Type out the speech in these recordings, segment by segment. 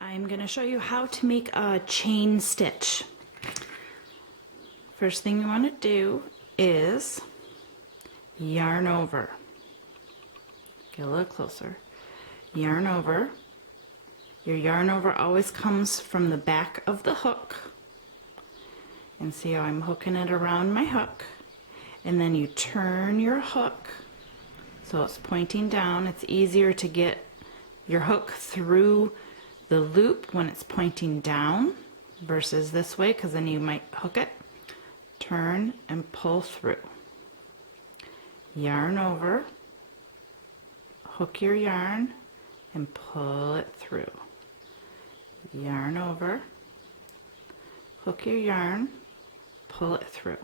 I'm going to show you how to make a chain stitch. First thing you want to do is yarn over. Get a little closer. Yarn over. Your yarn over always comes from the back of the hook. And see how I'm hooking it around my hook. And then you turn your hook so it's pointing down. It's easier to get your hook through the loop when it's pointing down versus this way, because then you might hook it. Turn and pull through. Yarn over, hook your yarn and pull it through. Yarn over, hook your yarn, pull it through.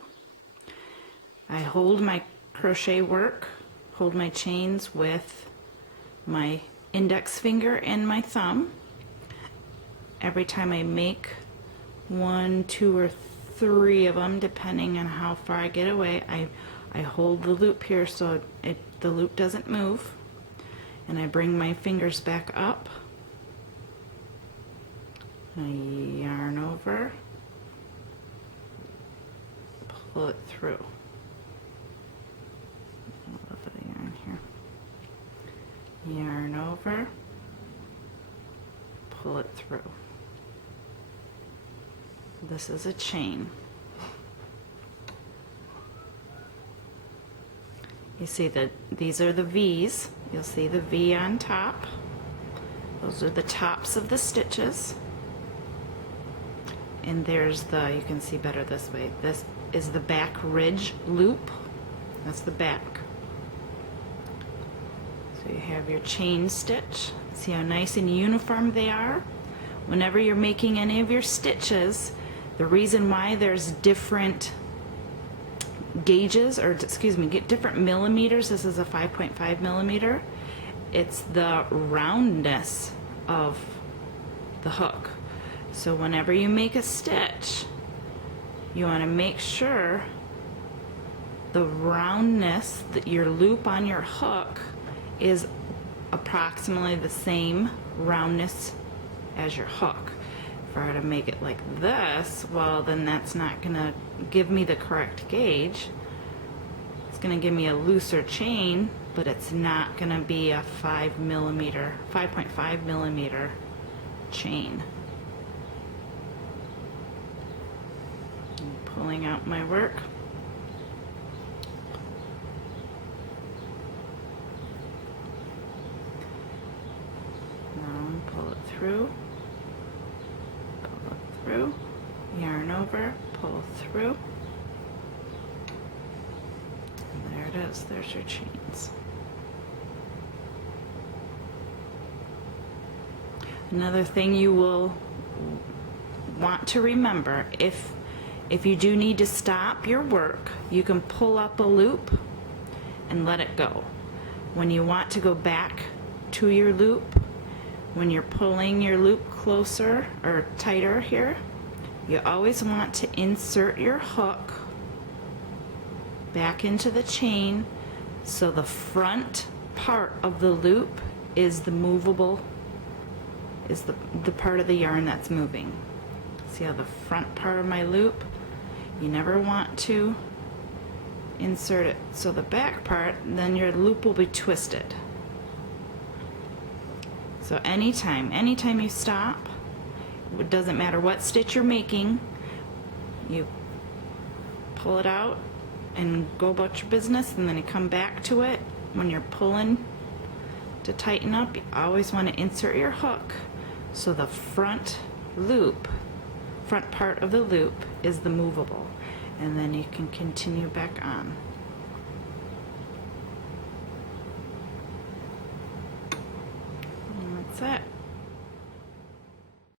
I hold my crochet work, hold my chains with my index finger and my thumb. Every time I make 1, 2, or 3 of them, depending on how far I get away, I hold the loop here so the loop doesn't move, and I bring my fingers back up. I yarn over, pull it through. A little bit of yarn here. Yarn over, pull it through. This is a chain. You see that these are the V's. You'll see the V on top. Those are the tops of the stitches. And there's the, you can see better this way, this is the back ridge loop. That's the back. So you have your chain stitch. See how nice and uniform they are? Whenever you're making any of your stitches, the reason why there's different gauges, or excuse me, get different millimeters, this is a 5.5 millimeter, it's the roundness of the hook. So whenever you make a stitch, you want to make sure the roundness, that your loop on your hook is approximately the same roundness as your hook. If I were to make it like this, well, then that's not going to give me the correct gauge. It's going to give me a looser chain, but it's not going to be a 5.5 millimeter chain. I'm pulling out my work. Now pull it through. Through, yarn over, pull through, and there it is, there's your chains. Another thing you will want to remember, if you do need to stop your work, you can pull up a loop and let it go. When you want to go back to your loop, when you're pulling your loop closer or tighter here, you always want to insert your hook back into the chain so the front part of the loop is the movable, is the part of the yarn that's moving. See how the front part of my loop, you never want to insert it so the back part, then your loop will be twisted. So anytime you stop, it doesn't matter what stitch you're making, you pull it out and go about your business, and then you come back to it. When you're pulling to tighten up, you always want to insert your hook so the front part of the loop is the movable, and then you can continue back on. And that's it.